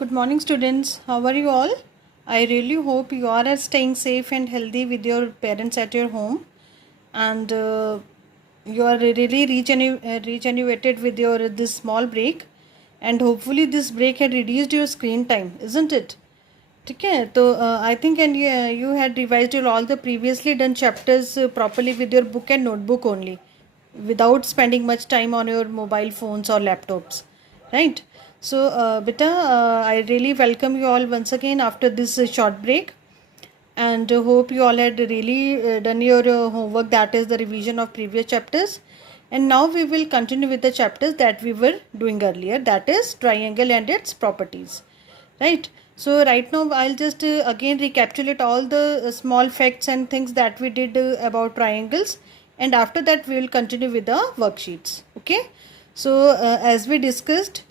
Good morning, students. How are you all? I really hope you are staying safe and healthy with your parents at your home, and you are really regenerated with your this small break, and hopefully this break had reduced your screen time, isn't it? ठीक है तो I think and you had revised your all the previously done chapters properly with your book and notebook only without spending much time on your mobile phones or laptops, right? So beta, I really welcome you all once again after this short break, and hope you all had really done your homework, that is the revision of previous chapters. And now we will continue with the chapters that we were doing earlier, that is triangle and its properties, right? So right now I'll just again recapitulate all the small facts and things that we did about triangles, and after that we will continue with the worksheets. Okay, so as we discussed,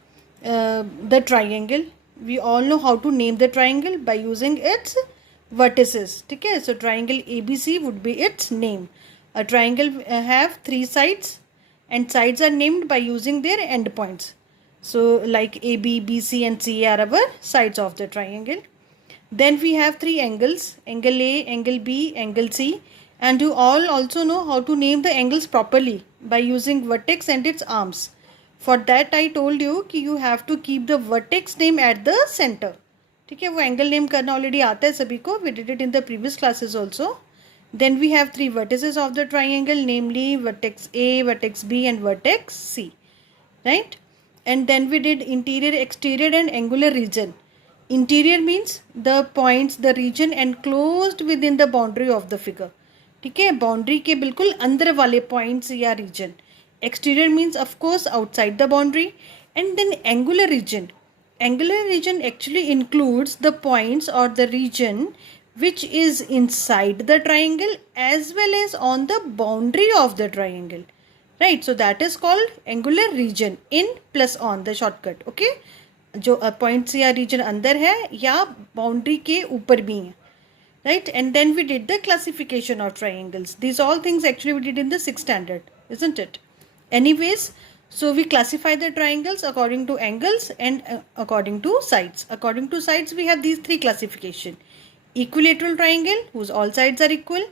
the triangle, we all know how to name the triangle by using its vertices. Okay, so triangle ABC would be its name. A triangle have three sides, and sides are named by using their endpoints. So like AB, BC and C are our sides of the triangle. Then we have three angles, angle A, angle B, angle C, and you all also know how to name the angles properly by using vertex and its arms. For that I told you कि you have to keep the vertex name at the center. ठीक है, वो angle name करना already आता है सभी को, we did it in the previous classes also. Then we have three vertices of the triangle, namely vertex A, vertex B and vertex C, right? And then we did interior, exterior and angular region. Interior means the points, the region enclosed within the boundary of the figure. ठीक है, boundary के बिल्कुल अंदर वाले points या region. Exterior means of course outside the boundary. And then angular region. Angular region actually includes the points or the region which is inside the triangle as well as on the boundary of the triangle, right? So that is called angular region, in plus on the shortcut. Okay, जो points या reason अंदर है या boundary के ऊपर भी है, right? And then we did the classification of triangles. These all things actually we did in the 6th standard, isn't it? Anyways, so we classify the triangles according to angles and according to sides. According to sides we have these three classification: equilateral triangle whose all sides are equal,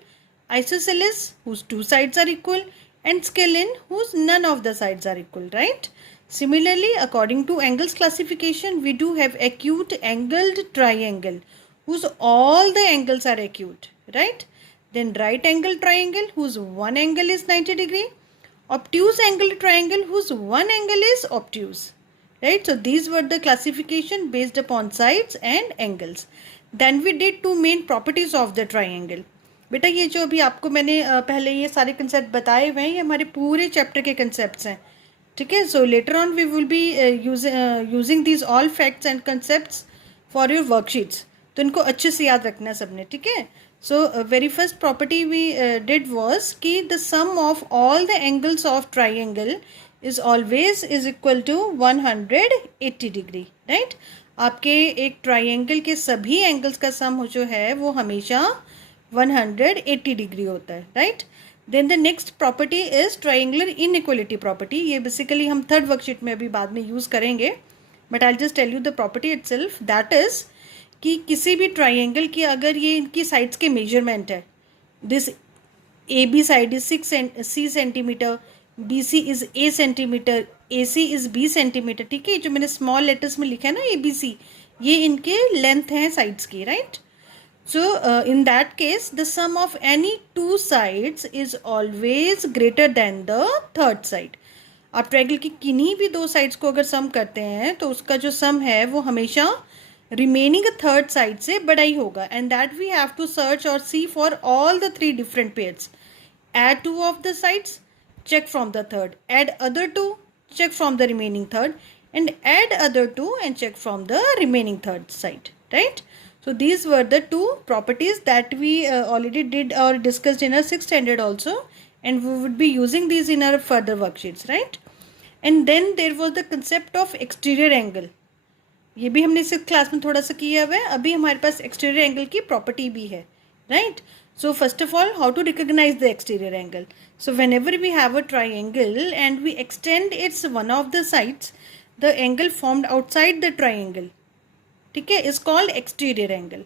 isosceles whose two sides are equal, and scalene whose none of the sides are equal, right? Similarly, according to angles classification, we do have acute angled triangle whose all the angles are acute, right? Then right angle triangle whose one angle is 90 degree, obtuse angle triangle whose one angle is obtuse, right? So these were the classification based upon sides and angles. Then we did two main properties of the triangle. बेटा ये जो अभी आपको मैंने पहले ये सारे concept बताए हुए हैं, ये हमारे पूरे चैप्टर के कंसेप्ट्स हैं. ठीक है, so later on we will be using these all facts and concepts for your worksheets. तो इनको अच्छे से याद रखना है सबने. ठीक है, so very first property we did was कि the sum of all the angles of triangle is always is equal to 180 degree, right? आपके एक ट्राइंगल के सभी एंगल्स का सम जो है वो हमेशा 180 डिग्री होता है, right? Then the next property is triangular inequality property. ये बेसिकली हम थर्ड वर्कशीट में अभी बाद में यूज़ करेंगे, but I just tell you the property itself. That is कि किसी भी ट्राइंगल की अगर ये इनकी साइड्स के मेजरमेंट है, this A B side is 6 centimetre, B C is A centimetre, A C is B centimetre. ठीक है, जो मैंने स्मॉल लेटर्स में लिखा है ना ए बी सी, ये इनके लेंथ हैं साइड्स की, right? So in that case the sum of any two sides is always greater than the third side. आप ट्राइंगल की किन्हीं भी दो साइड्स को अगर सम करते हैं तो उसका जो सम है वो हमेशा रिमेनिंग थर्ड साइड से बड़ा ही होगा. And that we have to search और see for all the three different pairs. Add two of the sides, check from the third, add other two, check from the remaining third, and add other two and check from the remaining third side, right? So these were the two properties that we already did or discussed in our 6th standard also, and we would be using these in our further worksheets, right? And then there was the concept of exterior angle. ये भी हमने 6th class में थोड़ा सा किया हुआ है. अभी हमारे पास एक्सटीरियर एंगल की प्रॉपर्टी भी है, right? So first of all, how to recognize the exterior angle? So whenever we have a triangle and we extend its one of the sides, the angle formed outside the triangle ठीक है, is called exterior angle.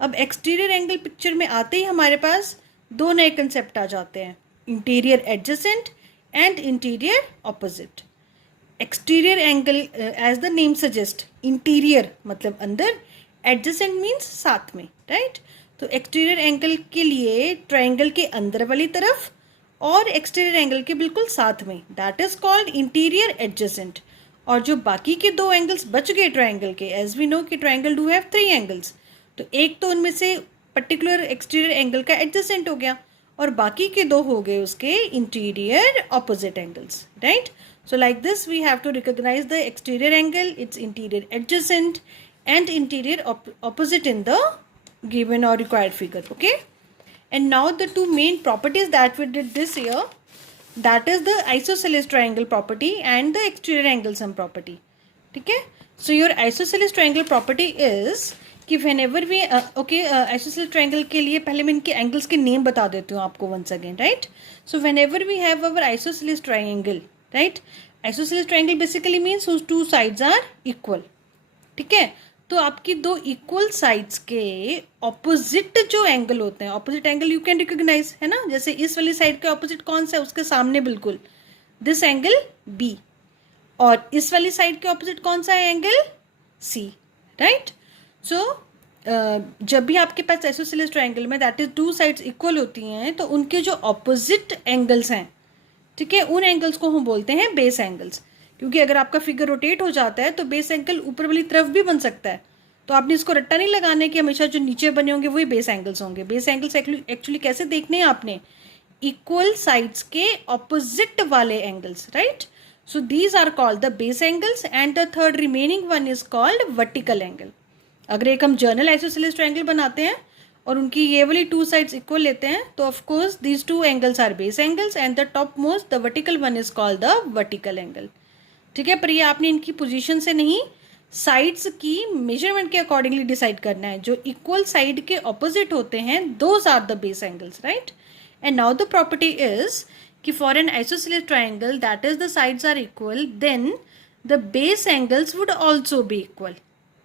अब exterior angle picture में आते ही हमारे पास दो नए concept आ जाते हैं, interior adjacent and interior opposite. Exterior angle as the name suggest, interior मतलब अंदर, एडजेसेंट मीन्स साथ में, राइट। तो एक्सटीरियर एंगल के लिए ट्राइंगल के अंदर वाली तरफ और एक्सटीरियर एंगल के बिल्कुल साथ में, that is called interior adjacent. और जो बाकी के दो एंगल्स बच गए ट्राइंगल के, एज वी नो कि ट्राइंगल डू हैव 3 एंगल्स, तो एक तो उनमें से पर्टिकुलर एक्सटीरियर एंगल का एडजेसेंट हो गया और बाकी के दो हो गए उसके interior opposite angles, right. So like this we have to recognize the exterior angle, its interior adjacent and interior opposite in the given or required figure, okay. And now the two main properties that we did this year, that is the isosceles triangle property and the exterior angle sum property, ठीक है। So your isosceles triangle property is कि whenever we isosceles triangle के लिए पहले मैं इनके angles के name बता देती हूँ आपको once again, right. So whenever we have our isosceles triangle, right, isosceles triangle basically means whose two sides are equal, ठीक है। तो आपकी दो इक्वल साइड्स के ऑपोजिट जो एंगल होते हैं, opposite angle you can recognise, है ना। जैसे इस वाली साइड के ऑपोजिट कौन सा है, उसके सामने बिल्कुल दिस एंगल बी, और इस वाली साइड के ऑपोजिट कौन सा है, एंगल सी, राइट। सो जब भी आपके पास आइसोसेलेस ट्राइंगल में that is two sides equal होती हैं, तो उनके जो ऑपोजिट एंगल्स हैं, ठीक है, उन एंगल्स को हम बोलते हैं बेस एंगल्स। क्योंकि अगर आपका फिगर रोटेट हो जाता है तो बेस एंगल ऊपर वाली तरफ भी बन सकता है, तो आपने इसको रट्टा नहीं लगाने कि हमेशा जो नीचे बने होंगे वही बेस एंगल्स होंगे। बेस एंगल्स एक्चुअली कैसे देखने हैं आपने, इक्वल साइड्स के ऑपोजिट वाले angles, right. So these are called the base angles and the third remaining one is called vertical angle. अगर एक हम जर्नल आइसोसेलेस ट्रायंगल बनाते हैं और उनकी ये वाली टू साइड्स इक्वल लेते हैं, तो of course these two angles are base angles and the top most the vertical one is called the vertical angle, ठीक है। पर ये आपने इनकी पोजीशन से नहीं, साइड्स की मेजरमेंट के अकॉर्डिंगली डिसाइड करना है। जो इक्वल साइड के ऑपोजिट होते हैं those are the base angles, right. And now the property is कि for an isosceles triangle that is the sides are equal, then the base angles would also be equal,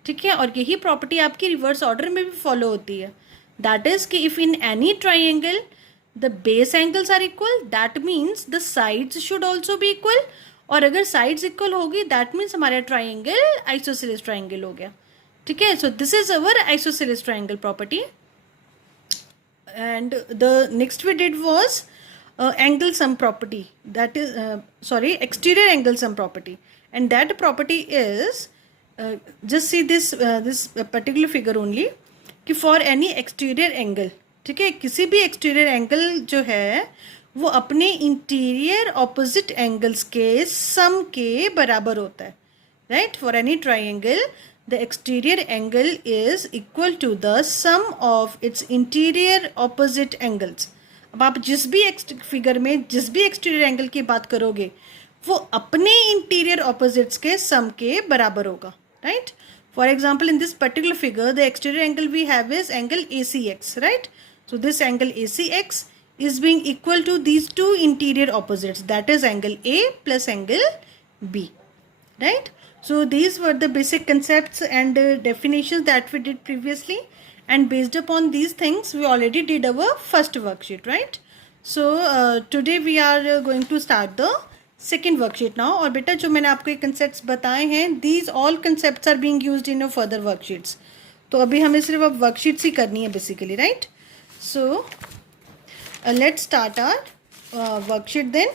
ठीक है। और यही property आपकी reverse order में भी follow होती है। दैट इज कि if in any triangle the base angles are equal, that means the sides should also be equal. और अगर साइड्स इक्वल होगी दैट मीन्स हमारा ट्राइंगल आइसोसेलेस ट्राइंगल हो गया, ठीक है। So this is our isosceles triangle property. And the next we did was angle sum property, that is exterior angle sum property, and that property is just see this particular figure only कि for any exterior angle, ठीक है, किसी भी exterior angle जो है वो अपने interior opposite angles के सम के बराबर होता है, right. For any triangle the exterior angle is equal to the sum of its interior opposite angles. अब आप जिस भी फिगर में जिस भी एक्सटीरियर एंगल की बात करोगे वो अपने इंटीरियर ऑपोजिट्स के सम के बराबर होगा, right. For example in this particular figure the exterior angle we have is angle ACX, right. So this angle ACX is being equal to these two interior opposites, that is angle A plus angle B, right. So these were the basic concepts and definitions that we did previously, and based upon these things we already did our first worksheet, right. So today we are going to start the second worksheet now. और बेटा जो मैंने आपको ये concepts बताए हैं, these all concepts are being used in your further worksheets. तो अभी हमें सिर्फ अब worksheets ही करनी है basically, right. So let's start our worksheet then.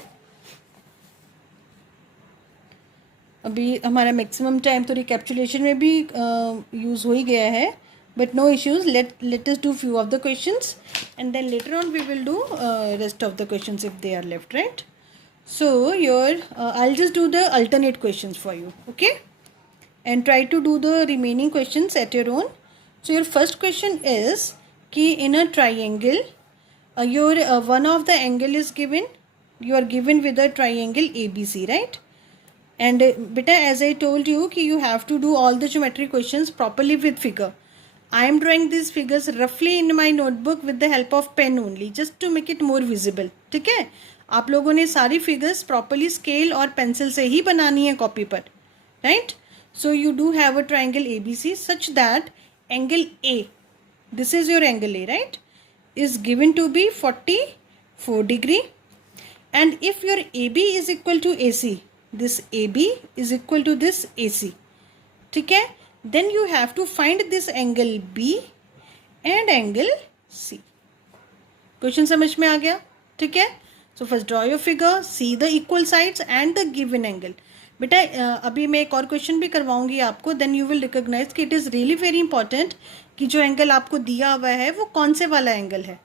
अभी हमारा मैक्सिमम टाइम तो रिकैप्चुलेशन में भी यूज़ हो ही गया है, but no issues, let us do few of the questions and then later on we will do rest of the questions if they are left, right. So your I will just do the alternate questions for you, okay, and try to do the remaining questions at your own. So your first question is कि in a triangle your one of the angle is given, you are given with a triangle ABC, right. And beta, as I told you कि you have to do all the geometry questions properly with figure. I am drawing these figures roughly in my notebook with the help of pen only, just to make it more visible, ठीक है. आप लोगों ने सारी figures properly scale और pencil से ही बनानी है कॉपी पर, right. So you do have a triangle ABC such that angle A, this is your angle A, right, is given to be 44 degree. And if your AB is equal to AC, this AB is equal to this AC, ठीक है, then you have to find this angle B and angle C. Question समझ में आ गया? ठीक है. So first draw your figure, see the equal sides and the given angle. बेटा अभी मैं एक और क्वेश्चन भी करवाऊंगी आपको, देन यू विल रिकॉग्नाइज कि it is really very important कि जो एंगल आपको दिया हुआ है वो कौन से वाला एंगल है.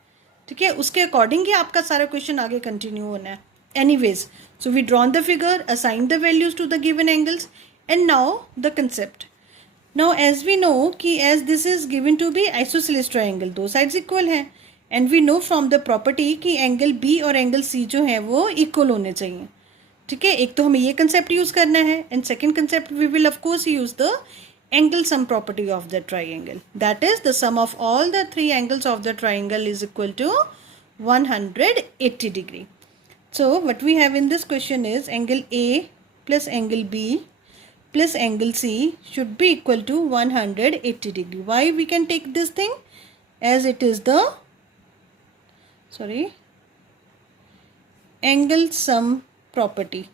ठीक है, उसके अकॉर्डिंग ही आपका सारा क्वेश्चन आगे कंटिन्यू होना है. Anyways, so we drawn the figure, assign the values to the given angles, and now the concept. Now as we know कि as this is given to be isosceles triangle, दो sides equal हैं, and we know from the property कि angle B और angle C जो है वो equal होने चाहिए. ठीक है, एक तो हमें ये कंसेप्ट यूज करना है, and second concept we will of course use the angle sum property of the triangle. That is the sum of all the three angles of the triangle is equal to 180 degree. So what we have in this question is angle A plus angle B plus angle C should be equal to 180 degree. Why we can take this thing, as it is the angle sum property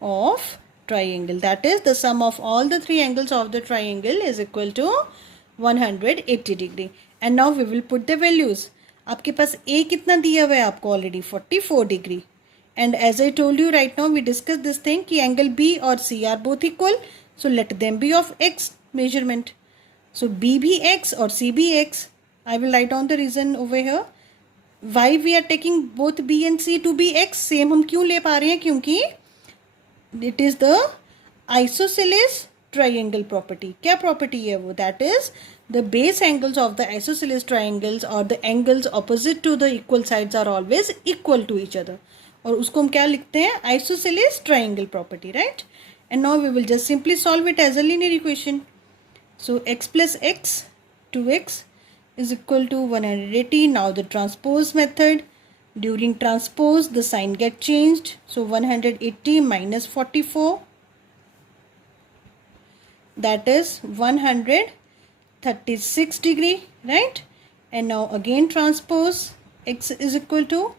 of triangle. That is the sum of all the three angles of the triangle is equal to 180 degree. And now we will put the values. आपके पास A कितना दिया हुआ है आपको already 44 degree. And as I told you right now we discuss this thing कि angle B और C are both equal, so let them be of X measurement. So B भी X और C भी X. I will write down the reason over here. Why we are taking both B and C to be X? Same हम क्यों ले पा रहे हैं? क्योंकि it is the isosceles triangle property. क्या property है वो? That is the base angles of the isosceles triangles or the angles opposite to the equal sides are always equal to each other. और उसको हम क्या लिखते हैं? Isosceles triangle property, right? And now we will just simply solve it as a linear equation. So x plus x, 2x is equal to 180. Now the transpose method. During transpose the sign get changed. So 180 minus 44, that is 136 degree, right? And now again transpose, x is equal to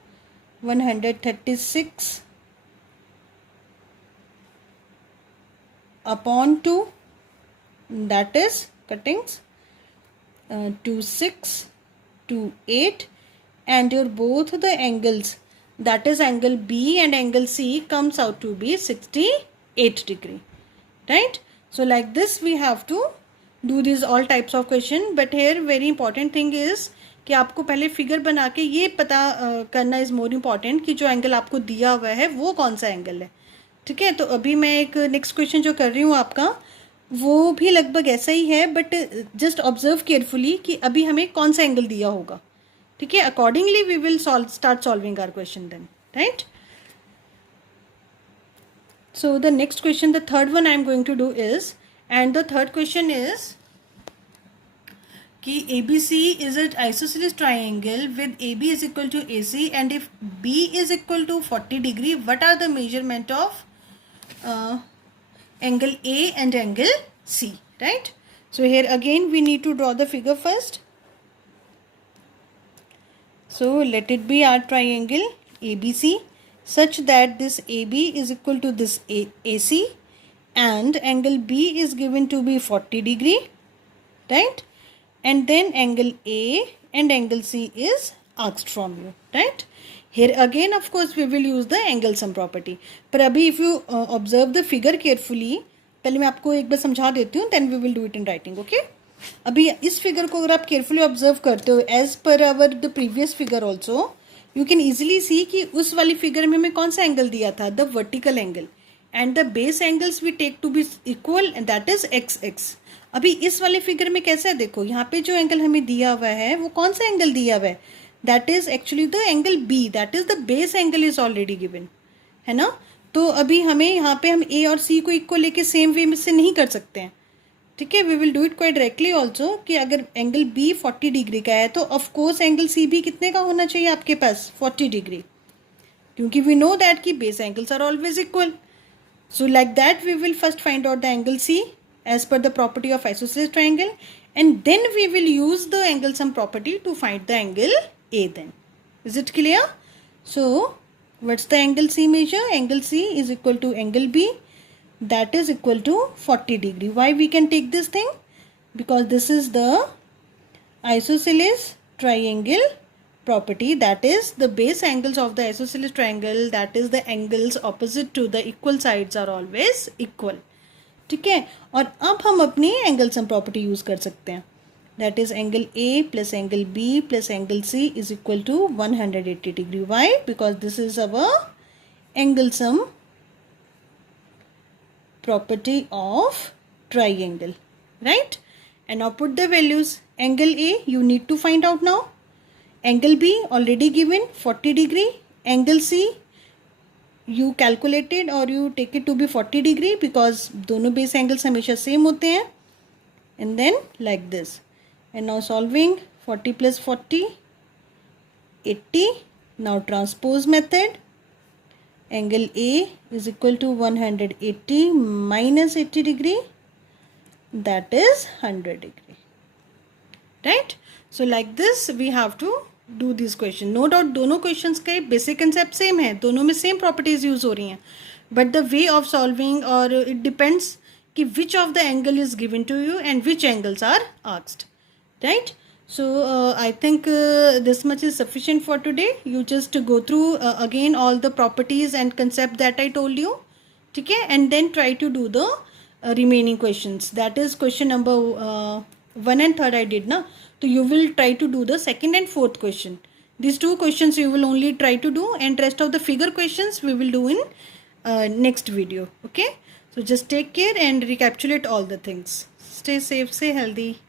136 upon 2, that is cuttings 2, 6, 2, 8, and your both the angles, that is angle B and angle C, comes out to be 68 degree, right? So like this we have to do these all types of question, but here very important thing is कि आपको पहले figure बना के ये पता करना is more important कि जो एंगल आपको दिया हुआ है वो कौन सा एंगल है. ठीक है, तो अभी मैं एक नेक्स्ट क्वेश्चन जो कर रही हूँ आपका वो भी लगभग ऐसा ही है, बट जस्ट ऑब्जर्व केयरफुली कि अभी हमें कौन सा एंगल दिया होगा. ठीक है, accordingly we will start solving our question then, right. So the next question, the third one I am going to do is, and the third question is कि ABC is an isosceles triangle with AB is equal to AC, and if B is equal to 40 degree, what are the measurement of angle A and angle C, right? So here again we need to draw the figure first. So let it be our triangle ABC such that this AB is equal to this AC, and angle B is given to be 40 degree, right? And then angle A and angle C is asked from you, right? Here again of course we will use the angle sum property. पर अभी if you observe the figure carefully, पहले मैं आपको एक बार समझा देती हूँ, then we will do it in writing, okay? अभी इस फिगर को अगर आप केयरफुली ऑब्जर्व करते हो as per our the previous figure also, you can easily see कि उस वाली फिगर में हमें कौन सा एंगल दिया था, the vertical angle, and the base angles we take to be equal, and that is X X. अभी इस वाले फिगर में कैसा है देखो, यहाँ पे जो एंगल हमें दिया हुआ है वो कौन सा एंगल दिया हुआ है, that is actually the angle B, that is the base angle is already given, है ना. तो अभी हमें यहाँ पे हम ए और सी को इक्वल लेके सेम वे में से नहीं कर सकते हैं. ठीक है, we will do it quite directly also कि अगर एंगल बी 40 डिग्री का है तो ऑफकोर्स एंगल सी भी कितने का होना चाहिए आपके पास, 40 डिग्री, क्योंकि वी नो दैट कि base angles are always equal. So like that we will first find out the angle C as per the property of isosceles triangle, and then we will use the angle sum property to find the angle A then. Is it clear? So what's the angle C measure? Angle C is equal to angle B, that is equal to 40 degree. Why we can take this thing? Because this is the isosceles triangle property, that is the base angles of the isosceles triangle, that is the angles opposite to the equal sides are always equal. ठीक है, और अब हम अपनी angle sum property use कर सकते हैं, that is angle A plus angle B plus angle C is equal to 180 degree. Why? Because this is our angle sum property of triangle, right? And now put the values. Angle A you need to find out now. Angle B already given 40 degree. Angle C you calculated or you take it to be 40 degree because दोनों base angles हमेशा same होते हैं. And then like this. And now solving 40 plus 40, 80. Now transpose method. Angle A is equal to 180 minus 80 degree. That is 100 degree. Right? So like this we have to do this question. No doubt दोनों questions के basic concept same है, दोनों में same properties use हो रही हैं, but the way of solving or it depends कि which of the angle is given to you and which angles are asked, right? So I think this much is sufficient for today. You just go through again all the properties and concept that I told you, ठीक है, and then try to do the remaining questions. That is question number 1 and 3 I did na. So you will try to do the second and fourth question. These two questions you will only try to do, and rest of the figure questions we will do in next video. Okay. So just take care and recapitulate all the things. Stay safe, stay healthy.